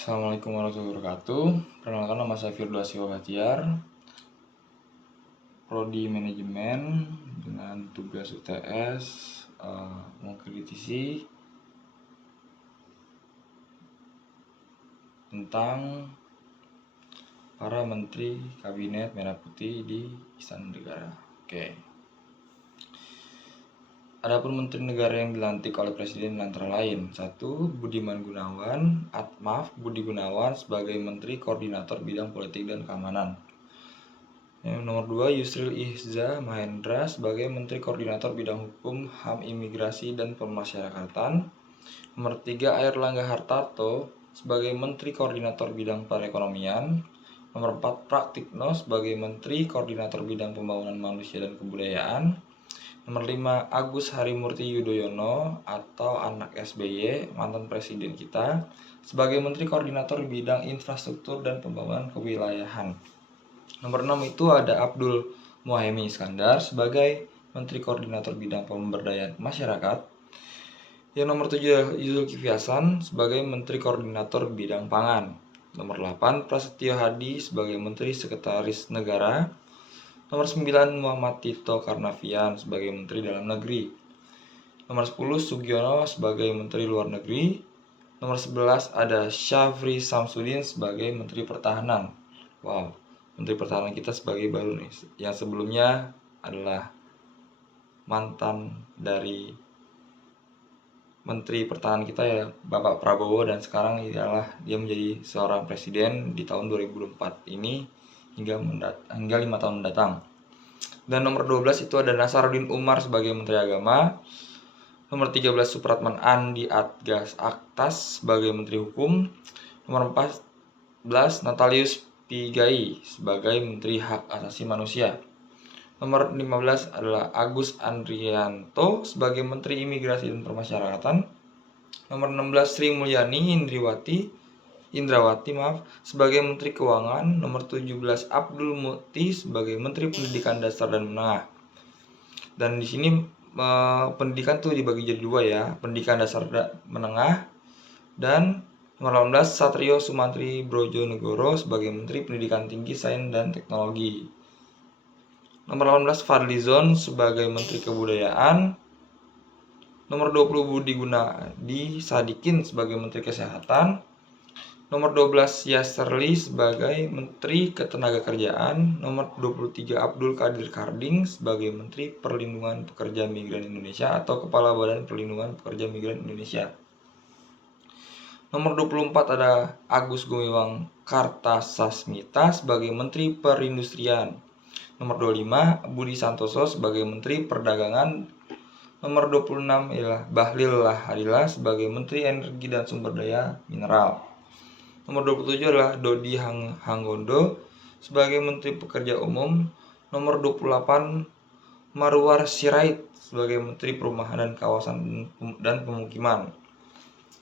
Assalamualaikum warahmatullahi wabarakatuh. Perkenalkan, nama saya Firdaus Siwa Bahtiar, Prodi Manajemen dengan tugas UTS mengkritisi tentang para menteri kabinet merah putih di Istana Negara. Oke. Adapun menteri negara yang dilantik oleh presiden antara lain: 1. Budi Gunawan sebagai Menteri Koordinator Bidang Politik dan Keamanan. Yang nomor 2, Yusril Iza Mahendra sebagai Menteri Koordinator Bidang Hukum, HAM, Imigrasi, dan Pemasyarakatan. Nomor 3, Airlangga Hartarto sebagai Menteri Koordinator Bidang Perekonomian. Nomor 4, Pratikno sebagai Menteri Koordinator Bidang Pembangunan Manusia dan Kebudayaan. Nomor 5, Agus Harimurti Yudhoyono atau anak SBY, mantan presiden kita, sebagai Menteri Koordinator Bidang Infrastruktur dan Pembangunan Kewilayahan. Nomor 6 itu ada Abdul Muhaimin Iskandar sebagai Menteri Koordinator Bidang Pemberdayaan Masyarakat. Yang nomor 7 Zulkifli Hasan sebagai Menteri Koordinator Bidang Pangan. Nomor 8 Prasetyo Hadi sebagai Menteri Sekretaris Negara. Nomor 9 Muhammad Tito Karnavian sebagai Menteri Dalam Negeri. Nomor 10 Sugiono sebagai Menteri Luar Negeri. Nomor 11 ada Syafri Samsudin sebagai Menteri Pertahanan. Wow, Menteri Pertahanan kita sebagai baru nih. Yang sebelumnya adalah mantan dari Menteri Pertahanan kita ya, Bapak Prabowo, dan sekarang dia menjadi seorang presiden di tahun 2024 ini hingga 5 tahun mendatang. Dan nomor 12 itu ada Nasaruddin Umar sebagai Menteri Agama. Nomor 13 Supratman Andi Aktas sebagai Menteri Hukum. Nomor 14 Natalius Pigai sebagai Menteri Hak Asasi Manusia. Nomor 15 adalah Agus Andrianto sebagai Menteri Imigrasi dan Pemasyarakatan. Nomor 16 Sri Mulyani Indrawati sebagai Menteri Keuangan. Nomor 17 Abdul Mukti sebagai Menteri Pendidikan Dasar dan Menengah. Dan di sini pendidikan tuh dibagi jadi dua ya, pendidikan dasar menengah. Dan nomor 18 Satrio Sumantri Brojonegoro sebagai Menteri Pendidikan Tinggi, Sains dan Teknologi. Nomor 18 Fadlizon sebagai Menteri Kebudayaan. Nomor 20 Budi Gunadi Sadikin sebagai Menteri Kesehatan. Nomor 12 Yasserli sebagai Menteri Ketenagakerjaan. Nomor 23 Abdul Qadir Karding sebagai Menteri Perlindungan Pekerja Migran Indonesia atau Kepala Badan Perlindungan Pekerja Migran Indonesia. Nomor 24 ada Agus Gumiwang Kartasasmita sebagai Menteri Perindustrian. Nomor 25 Budi Santoso sebagai Menteri Perdagangan. Nomor 26 ialah Bahlil Lahadilah sebagai Menteri Energi dan Sumber Daya Mineral. Nomor 27 adalah Dodi Hanggondo sebagai Menteri Pekerja Umum. Nomor 28 Marwar Sirait sebagai Menteri Perumahan dan Kawasan dan Pemukiman.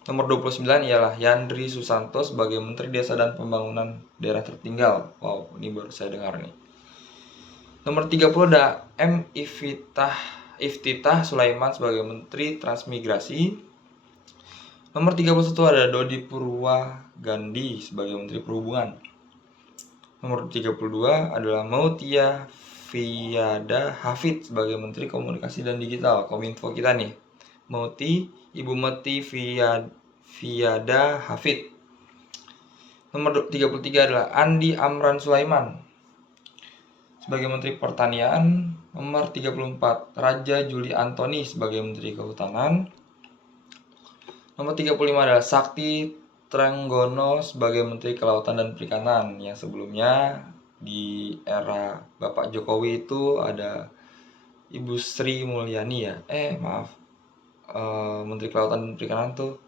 Nomor 29 ialah Yandri Susanto sebagai Menteri Desa dan Pembangunan Daerah Tertinggal. Wow, ini baru saya dengar nih. Nomor 30 ada Iftitah Sulaiman sebagai Menteri Transmigrasi. Nomor 31 ada Dodi Purwagandi sebagai Menteri Perhubungan. Nomor 32 adalah Mautia Fiada Hafid sebagai Menteri Komunikasi dan Digital, Kominfo kita nih. Ibu Meti Fiada Hafid. Nomor 33 adalah Andi Amran Sulaiman sebagai Menteri Pertanian. Nomor 34 Raja Juli Antoni sebagai Menteri Kehutanan. Nomor 35 adalah Sakti Trenggono sebagai Menteri Kelautan dan Perikanan. Yang sebelumnya di era Bapak Jokowi itu ada Ibu Sri Mulyani ya. Menteri Kelautan dan Perikanan tuh.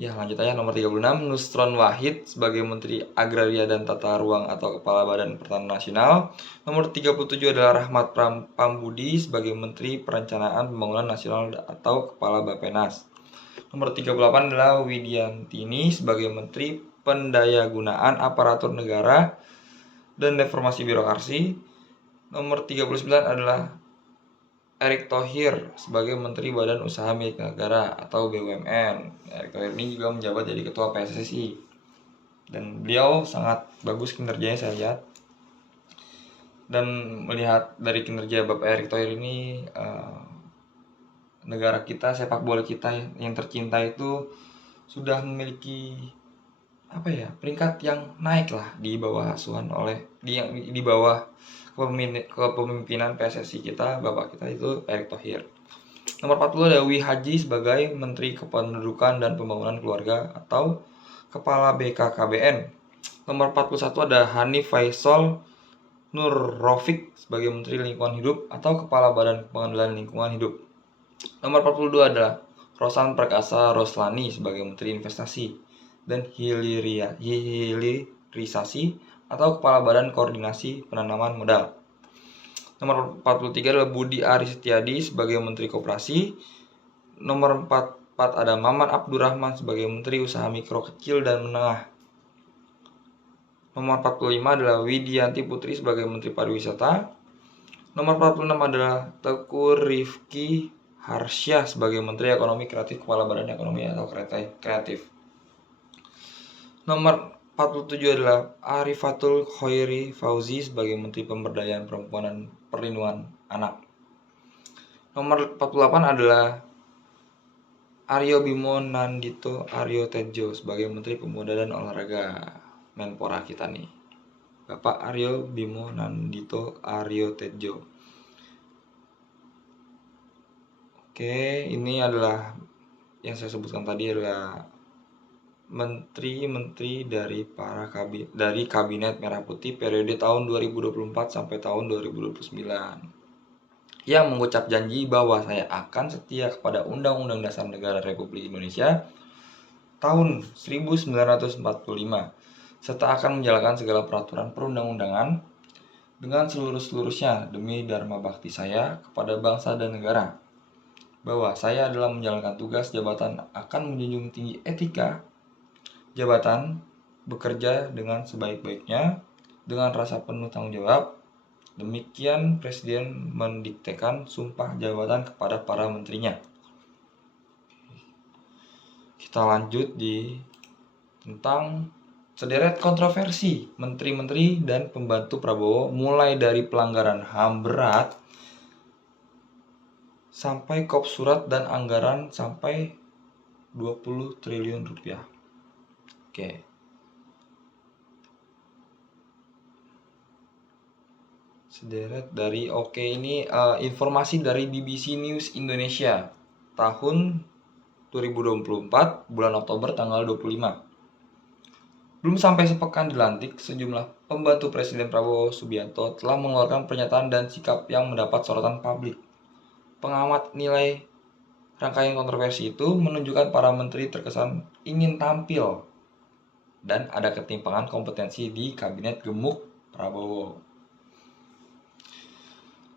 Ya, lanjut aja. Nomor 36 Nusron Wahid sebagai Menteri Agraria dan Tata Ruang atau Kepala Badan Pertanahan Nasional. Nomor 37 adalah Rahmat Pambudi sebagai Menteri Perencanaan Pembangunan Nasional atau Kepala Bappenas. Nomor 38 adalah Widiantini sebagai Menteri Pendayagunaan Aparatur Negara dan Reformasi Birokrasi. Nomor 39 adalah Erick Thohir sebagai Menteri Badan Usaha Milik Negara atau BUMN. Erick Thohir ini juga menjabat jadi Ketua PSSI. dan beliau sangat bagus kinerjanya saya lihat. Dan melihat dari kinerja Bapak Erick Thohir ini, negara kita, sepak bola kita yang tercinta itu sudah memiliki peringkat yang naik lah di bawah asuhan di bawah kepemimpinan PSSI kita, Bapak kita itu Erick Thohir. Nomor 40 ada Wi Haji sebagai Menteri Kependudukan dan Pembangunan Keluarga atau Kepala BKKBN. Nomor 41 ada Hanif Faisal Nur Rafiq sebagai Menteri Lingkungan Hidup atau Kepala Badan Pengelolaan Lingkungan Hidup. Nomor 42 adalah Rosan Perkasa Roslani sebagai Menteri Investasi dan Hilirisasi atau Kepala Badan Koordinasi Penanaman Modal. Nomor 43 adalah Budi Aris Setiadi sebagai Menteri Koperasi. Nomor 44 ada Maman Abdurrahman sebagai Menteri Usaha Mikro Kecil dan Menengah. Nomor 45 adalah Widianti Putri sebagai Menteri Pariwisata. Nomor 46 adalah Teuku Rifki Harsya sebagai Menteri Ekonomi Kreatif, Kepala Badan Ekonomi atau Kreatif. Nomor 47 adalah Arifatul Khairi Fauzi sebagai Menteri Pemberdayaan Perempuan dan Perlindungan Anak. Nomor 48 adalah Aryo Bimo Nandito Aryo Tejo sebagai Menteri Pemuda dan Olahraga, Menpora kita nih, Bapak Aryo Bimo Nandito Aryo Tejo. Oke, ini adalah yang saya sebutkan tadi adalah menteri-menteri dari Kabinet Merah Putih periode tahun 2024 sampai tahun 2029 yang mengucap janji bahwa saya akan setia kepada Undang-Undang Dasar Negara Republik Indonesia tahun 1945 serta akan menjalankan segala peraturan perundang-undangan dengan seluruh-seluruhnya demi dharma bakti saya kepada bangsa dan negara. Bahwa saya dalam menjalankan tugas jabatan akan menjunjung tinggi etika jabatan, bekerja dengan sebaik-baiknya, dengan rasa penuh tanggung jawab. Demikian Presiden mendiktekan sumpah jabatan kepada para menterinya. Kita lanjut tentang sederet kontroversi menteri-menteri dan pembantu Prabowo, mulai dari pelanggaran HAM berat sampai kop surat dan anggaran sampai 20 triliun rupiah. Oke. Ini informasi dari BBC News Indonesia tahun 2024 bulan Oktober tanggal 25. Belum sampai sepekan dilantik, sejumlah pembantu Presiden Prabowo Subianto telah mengeluarkan pernyataan dan sikap yang mendapat sorotan publik. Pengamat nilai rangkaian kontroversi itu menunjukkan para menteri terkesan ingin tampil dan ada ketimpangan kompetensi di kabinet gemuk Prabowo.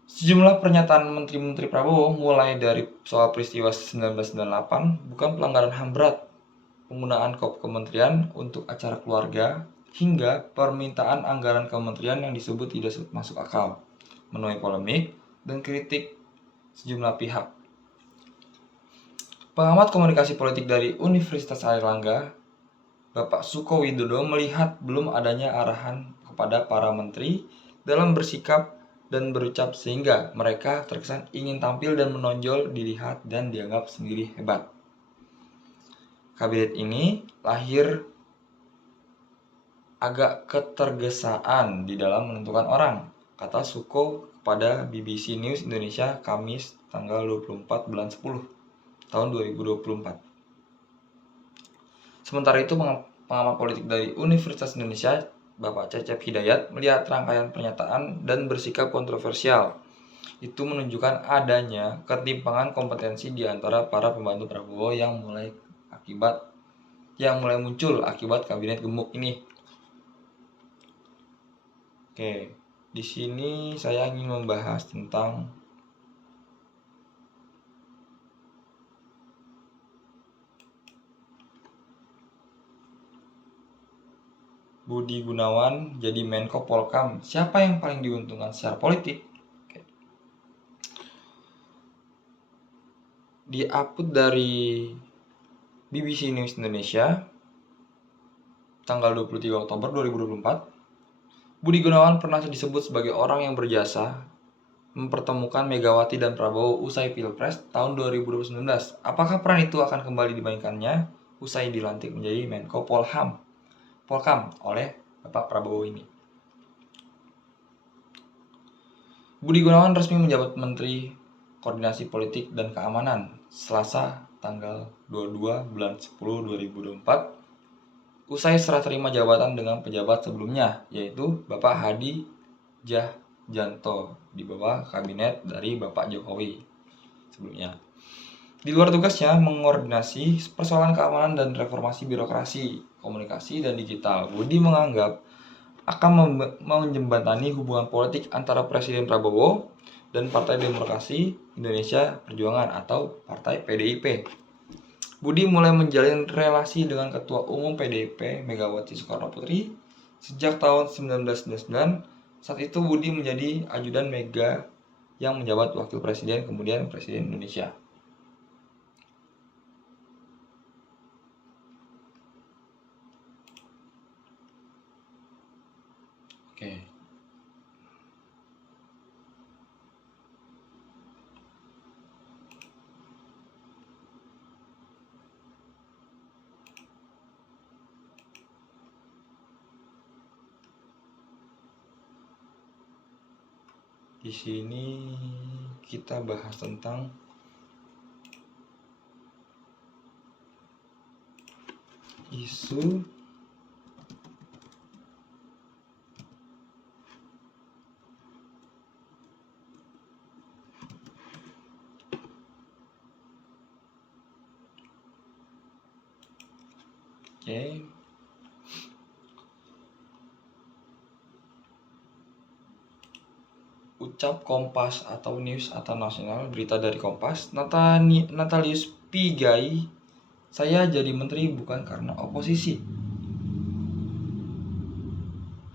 Sejumlah pernyataan menteri-menteri Prabowo mulai dari soal peristiwa 1998 bukan pelanggaran HAM berat, penggunaan kop kementerian untuk acara keluarga, hingga permintaan anggaran kementerian yang disebut tidak masuk akal, menuai polemik dan kritik sejumlah pihak. Pengamat komunikasi politik dari Universitas Airlangga, Bapak Suko Widodo melihat belum adanya arahan kepada para menteri dalam bersikap dan berucap sehingga mereka terkesan ingin tampil dan menonjol, dilihat dan dianggap sendiri hebat. Kabinet ini lahir agak ketergesaan di dalam menentukan orang, kata Suko kepada BBC News Indonesia Kamis tanggal 24 bulan 10 tahun 2024. Sementara itu, pengamat politik dari Universitas Indonesia Bapak Cecep Hidayat melihat rangkaian pernyataan dan bersikap kontroversial itu menunjukkan adanya ketimpangan kompetensi di antara para pembantu Prabowo yang mulai muncul akibat kabinet gemuk ini. Oke, di sini saya ingin membahas tentang Budi Gunawan jadi Menko Polkam. Siapa yang paling diuntungkan secara politik? Di output dari BBC News Indonesia, tanggal 23 Oktober 2024, Budi Gunawan pernah disebut sebagai orang yang berjasa mempertemukan Megawati dan Prabowo usai Pilpres tahun 2019. Apakah peran itu akan kembali dimainkannya usai dilantik menjadi Menko Polkam oleh Bapak Prabowo ini? Budi Gunawan resmi menjabat Menteri Koordinasi Politik dan Keamanan Selasa tanggal 22 bulan 10 2024 usai serah terima jabatan dengan pejabat sebelumnya, yaitu Bapak Hadi Janto di bawah kabinet dari Bapak Jokowi sebelumnya. Di luar tugasnya mengordinasi persoalan keamanan dan reformasi birokrasi, komunikasi, dan digital, Budi menganggap akan menjembatani hubungan politik antara Presiden Prabowo dan Partai Demokrasi Indonesia Perjuangan atau Partai PDIP. Budi mulai menjalin relasi dengan Ketua Umum PDIP Megawati Soekarnoputri sejak tahun 1999. Saat itu Budi menjadi ajudan Mega yang menjabat Wakil Presiden kemudian Presiden Indonesia. Oke. Di sini kita bahas tentang isu ucap Kompas atau News atau Nasional, berita dari Kompas. Natalius Pigai, saya jadi menteri bukan karena oposisi.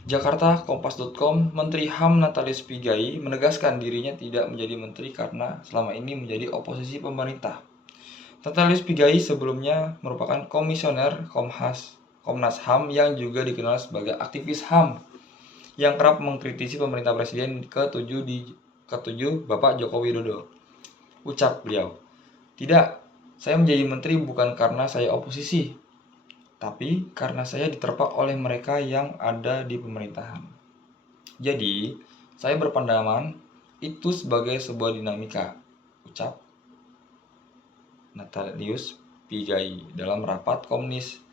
Jakarta, Kompas.com, Menteri HAM Natalius Pigai menegaskan dirinya tidak menjadi menteri karena selama ini menjadi oposisi pemerintah. Natalius Pigai sebelumnya merupakan komisioner Komnas HAM yang juga dikenal sebagai aktivis HAM yang kerap mengkritisi pemerintah Presiden ke-7 Bapak Joko Widodo. Ucap beliau, "Tidak, saya menjadi menteri bukan karena saya oposisi, tapi karena saya diterpa oleh mereka yang ada di pemerintahan. Jadi, saya berpandangan itu sebagai sebuah dinamika," ucap Natalius Pigai dalam rapat Komisi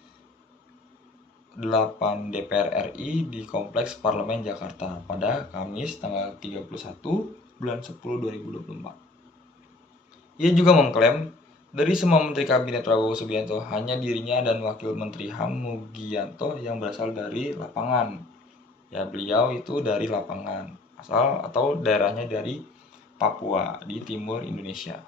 8 DPR RI di Kompleks Parlemen Jakarta pada Kamis tanggal 31 bulan 10 2024. Ia juga mengklaim dari semua menteri kabinet Prabowo Subianto hanya dirinya dan Wakil Menteri HAM Mugianto yang berasal dari lapangan. Ya, beliau itu dari lapangan, asal atau daerahnya dari Papua di timur Indonesia.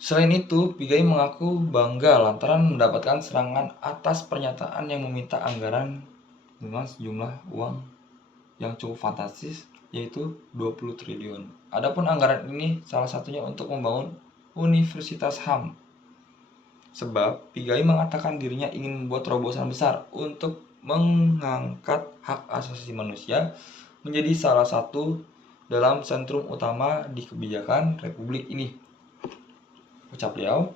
Selain itu, Pigai mengaku bangga lantaran mendapatkan serangan atas pernyataan yang meminta anggaran dengan sejumlah uang yang cukup fantastis, yaitu 20 triliun. Adapun anggaran ini salah satunya untuk membangun Universitas HAM. Sebab Pigai mengatakan dirinya ingin membuat terobosan besar untuk mengangkat hak asasi manusia menjadi salah satu dalam sentrum utama di kebijakan Republik ini. Ucap beliau,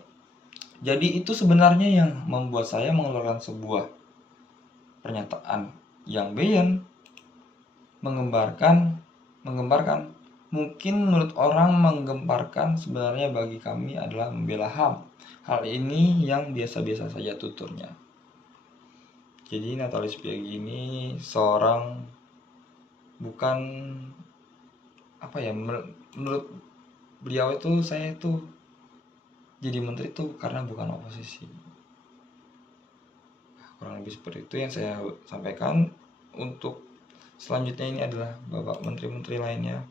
"Jadi itu sebenarnya yang membuat saya mengeluarkan sebuah pernyataan yang beyan, menggemparkan. Mungkin menurut orang menggemparkan, sebenarnya bagi kami adalah membela HAM. Hal ini yang biasa-biasa saja," tuturnya. Jadi Natalius Pigai ini seorang bukan menurut beliau itu saya itu jadi menteri itu karena bukan oposisi. Kurang lebih seperti itu yang saya sampaikan. Untuk selanjutnya ini adalah Bapak Menteri-Menteri lainnya.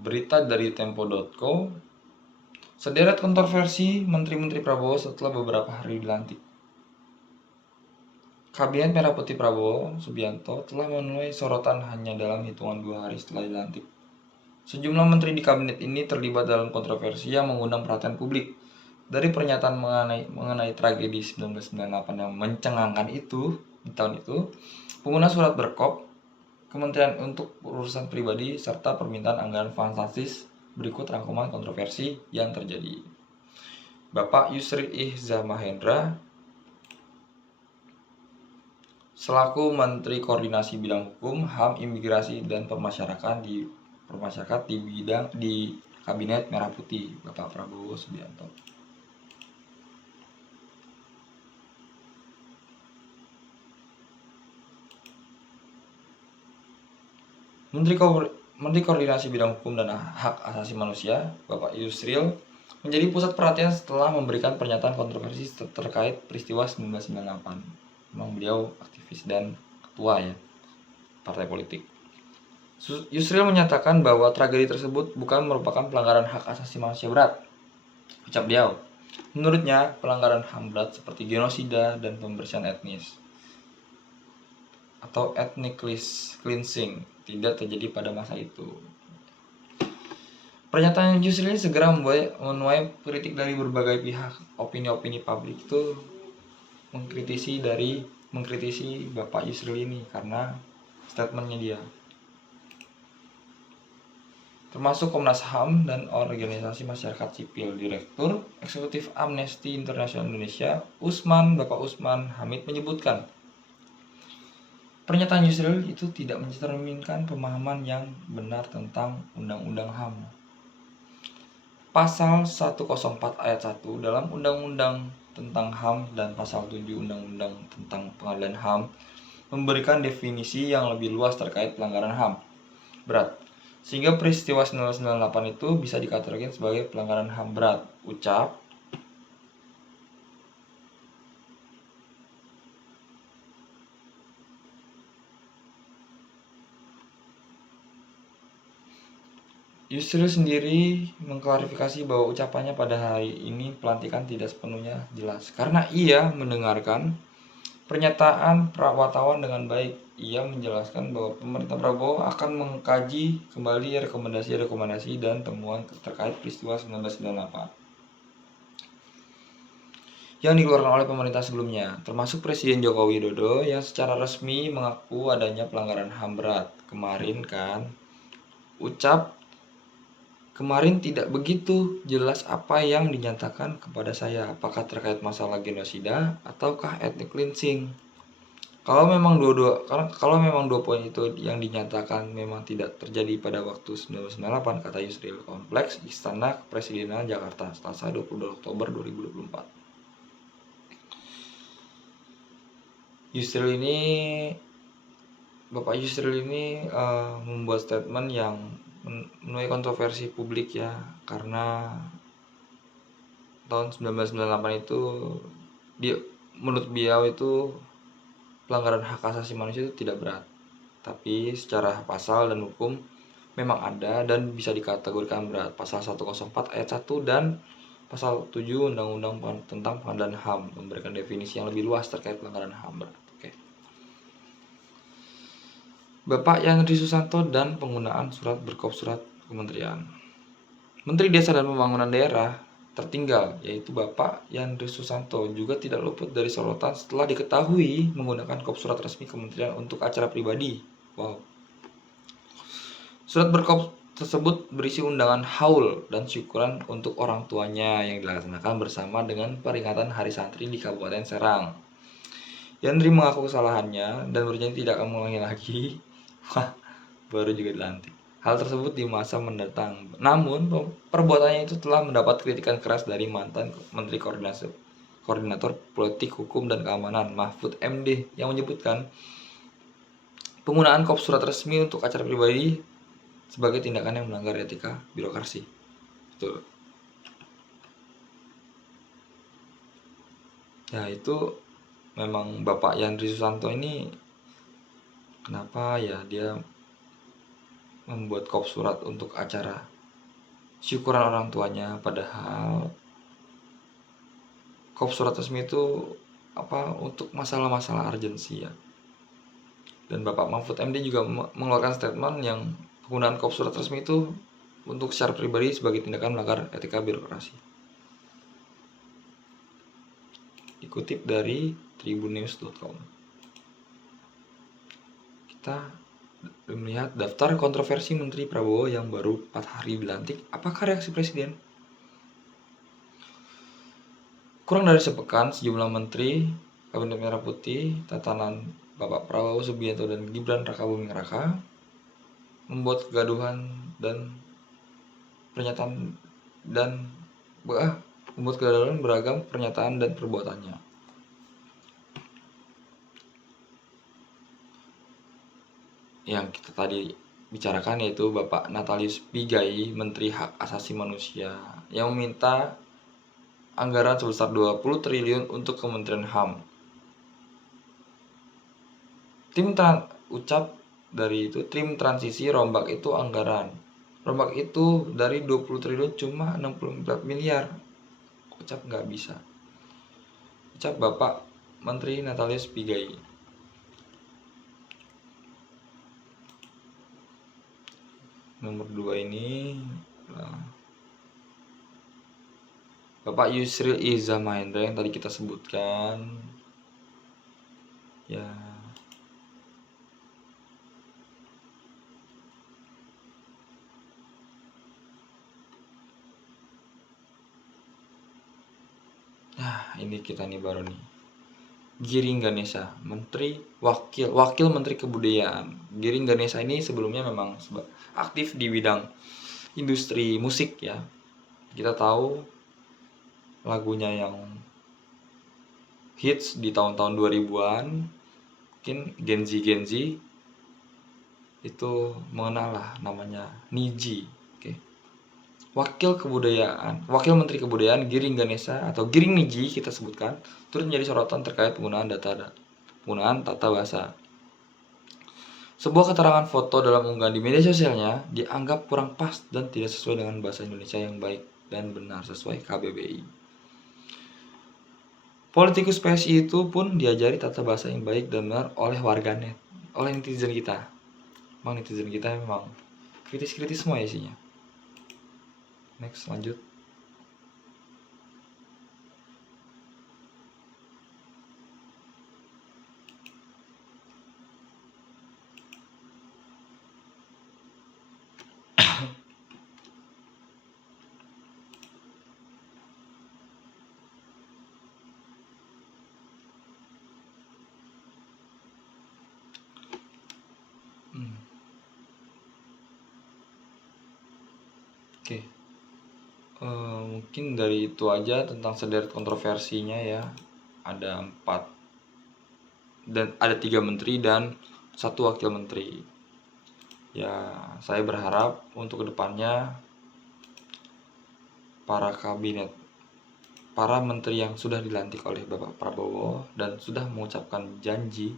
Berita dari Tempo.co, sederet kontroversi Menteri-Menteri Prabowo setelah beberapa hari dilantik. Kabinet Merah Putih Prabowo Subianto telah menuai sorotan hanya dalam hitungan 2 hari setelah dilantik. Sejumlah menteri di kabinet ini terlibat dalam kontroversi yang mengundang perhatian publik. Dari pernyataan mengenai tragedi 1998 yang mencengangkan itu di tahun itu, pengguna surat berkop, Kementerian untuk urusan pribadi, serta permintaan anggaran fantastis. Berikut rangkuman kontroversi yang terjadi. Bapak Yusril Ihza Mahendra selaku Menteri Koordinasi Bidang Hukum, HAM, Imigrasi dan Permasyarakatan di Kabinet Merah Putih, Bapak Prabowo Subianto. Menteri Koordinasi Bidang Hukum dan Hak Asasi Manusia, Bapak Yusril, menjadi pusat perhatian setelah memberikan pernyataan kontroversi terkait peristiwa 1998. Memang beliau aktivis dan ketua ya partai politik. Yusril menyatakan bahwa tragedi tersebut bukan merupakan pelanggaran hak asasi manusia berat. Ucap beliau, menurutnya pelanggaran HAM berat seperti genosida dan pembersihan etnis atau ethnic cleansing tidak terjadi pada masa itu. Pernyataan Yusril segera menuai kritik dari berbagai pihak. Opini-opini publik itu mengkritisi Bapak Yusril ini karena statementnya dia. Termasuk Komnas HAM dan organisasi masyarakat sipil. Direktur Eksekutif Amnesty International Indonesia, Bapak Usman Hamid menyebutkan, pernyataan Yusril itu tidak mencerminkan pemahaman yang benar tentang Undang-Undang HAM. Pasal 104 ayat 1 dalam Undang-Undang tentang HAM dan Pasal 7 Undang-Undang tentang Pengadilan HAM memberikan definisi yang lebih luas terkait pelanggaran HAM berat. Sehingga peristiwa 1998 itu bisa dikategorikan sebagai pelanggaran HAM berat. Ucap Yusril sendiri mengklarifikasi bahwa ucapannya pada hari ini pelantikan tidak sepenuhnya jelas karena ia mendengarkan pernyataan wartawan dengan baik. Ia menjelaskan bahwa pemerintah Prabowo akan mengkaji kembali rekomendasi dan temuan terkait peristiwa 1998 yang dikeluarkan oleh pemerintah sebelumnya, termasuk Presiden Joko Widodo yang secara resmi mengaku adanya pelanggaran HAM berat. Kemarin tidak begitu jelas apa yang dinyatakan kepada saya, apakah terkait masalah genosida ataukah ethnic cleansing. Kalau memang dua poin itu yang dinyatakan memang tidak terjadi pada waktu 1998, kata Yusril, Kompleks Istana Kepresidenan Jakarta, Selasa 22 Oktober 2024. Bapak Yusril ini membuat statement yang menuai kontroversi publik ya, karena tahun 1998 itu menurut beliau itu pelanggaran hak asasi manusia itu tidak berat, tapi secara pasal dan hukum memang ada dan bisa dikategorikan berat. Pasal 104 ayat 1 dan pasal 7 Undang-Undang tentang Pengadilan HAM memberikan definisi yang lebih luas terkait pelanggaran HAM berat. Oke. Bapak Yandri Susanto dan penggunaan surat berkop surat kementerian. Menteri Desa dan Pembangunan Daerah tertinggal, yaitu Bapak Yandri Susanto, juga tidak luput dari sorotan setelah diketahui menggunakan kop surat resmi kementerian untuk acara pribadi. Wow. Surat berkop tersebut berisi undangan haul dan syukuran untuk orang tuanya yang dilaksanakan bersama dengan peringatan Hari Santri di Kabupaten Serang. Yandri mengaku kesalahannya dan berjanji tidak akan mengulangi lagi. Wah, baru juga dilantik. Hal tersebut di masa mendatang. Namun, perbuatannya itu telah mendapat kritikan keras dari mantan Menteri Koordinator Politik Hukum dan Keamanan Mahfud MD yang menyebutkan penggunaan kop surat resmi untuk acara pribadi sebagai tindakan yang melanggar etika birokrasi. Betul. Ya, itu memang Bapak Yandri Susanto ini kenapa ya dia membuat kop surat untuk acara syukuran orang tuanya, padahal kop surat resmi itu untuk masalah-masalah urgensi ya. Dan Bapak Mahfud MD juga mengeluarkan statement yang penggunaan kop surat resmi itu untuk secara pribadi sebagai tindakan melanggar etika birokrasi. Dikutip dari tribunnews.com. Kita melihat daftar kontroversi Menteri Prabowo yang baru 4 hari dilantik. Apakah reaksi Presiden? Kurang dari sepekan, sejumlah menteri Kabinet Merah Putih, tatanan Bapak Prabowo Subianto dan Gibran Rakabuming Raka membuat kegaduhan dan beragam pernyataan dan perbuatannya. Yang kita tadi bicarakan yaitu Bapak Natalius Pigai, Menteri Hak Asasi Manusia, yang meminta anggaran sebesar 20 triliun untuk Kementerian HAM. Tim transisi rombak itu anggaran. Rombak itu dari 20 triliun cuma 64 miliar. Ucap nggak bisa. Ucap Bapak Menteri Natalius Pigai. Nomor 2 ini Bapak Yusril Iza Mahendra yang tadi kita sebutkan. Ya. Nah, ini kita nih baru nih. Giring Ganesha, Wakil Menteri Kebudayaan. Giring Ganesha ini sebelumnya memang aktif di bidang industri musik ya. Kita tahu lagunya yang hits di tahun-tahun 2000-an. Mungkin Gen Z itu mengenal lah namanya Niji. Wakil Menteri Kebudayaan Giring Ganesha atau Giring Niji kita sebutkan turut menjadi sorotan terkait penggunaan tata bahasa. Sebuah keterangan foto dalam unggahan di media sosialnya dianggap kurang pas dan tidak sesuai dengan bahasa Indonesia yang baik dan benar sesuai KBBI. Politikus PSI itu pun diajari tata bahasa yang baik dan benar oleh warganet, oleh netizen kita. Netizen kita memang kritis-kritis semua isinya. Next, lanjut. Oke. Mungkin dari itu aja tentang sederet kontroversinya ya. Ada 3 menteri dan 1 wakil menteri. Ya, saya berharap untuk kedepannya para menteri yang sudah dilantik oleh Bapak Prabowo dan sudah mengucapkan janji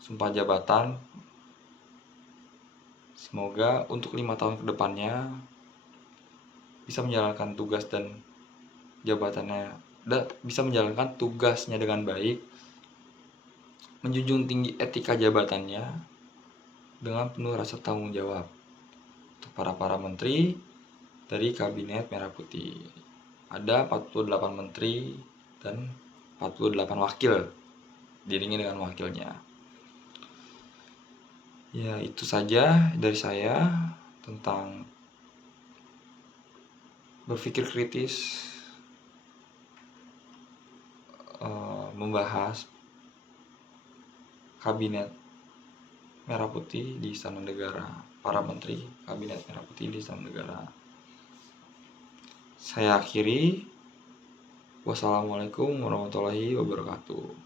sumpah jabatan, semoga untuk 5 tahun kedepannya bisa menjalankan tugas dan jabatannya, bisa menjalankan tugasnya dengan baik, menjunjung tinggi etika jabatannya dengan penuh rasa tanggung jawab. Untuk para menteri dari Kabinet Merah Putih, ada 48 menteri dan 48 wakil, diiringi dengan wakilnya. Ya, itu saja dari saya tentang berpikir kritis, membahas Kabinet Merah Putih di Istana Negara, para menteri Kabinet Merah Putih di Istana Negara. Saya akhiri. Wassalamualaikum warahmatullahi wabarakatuh.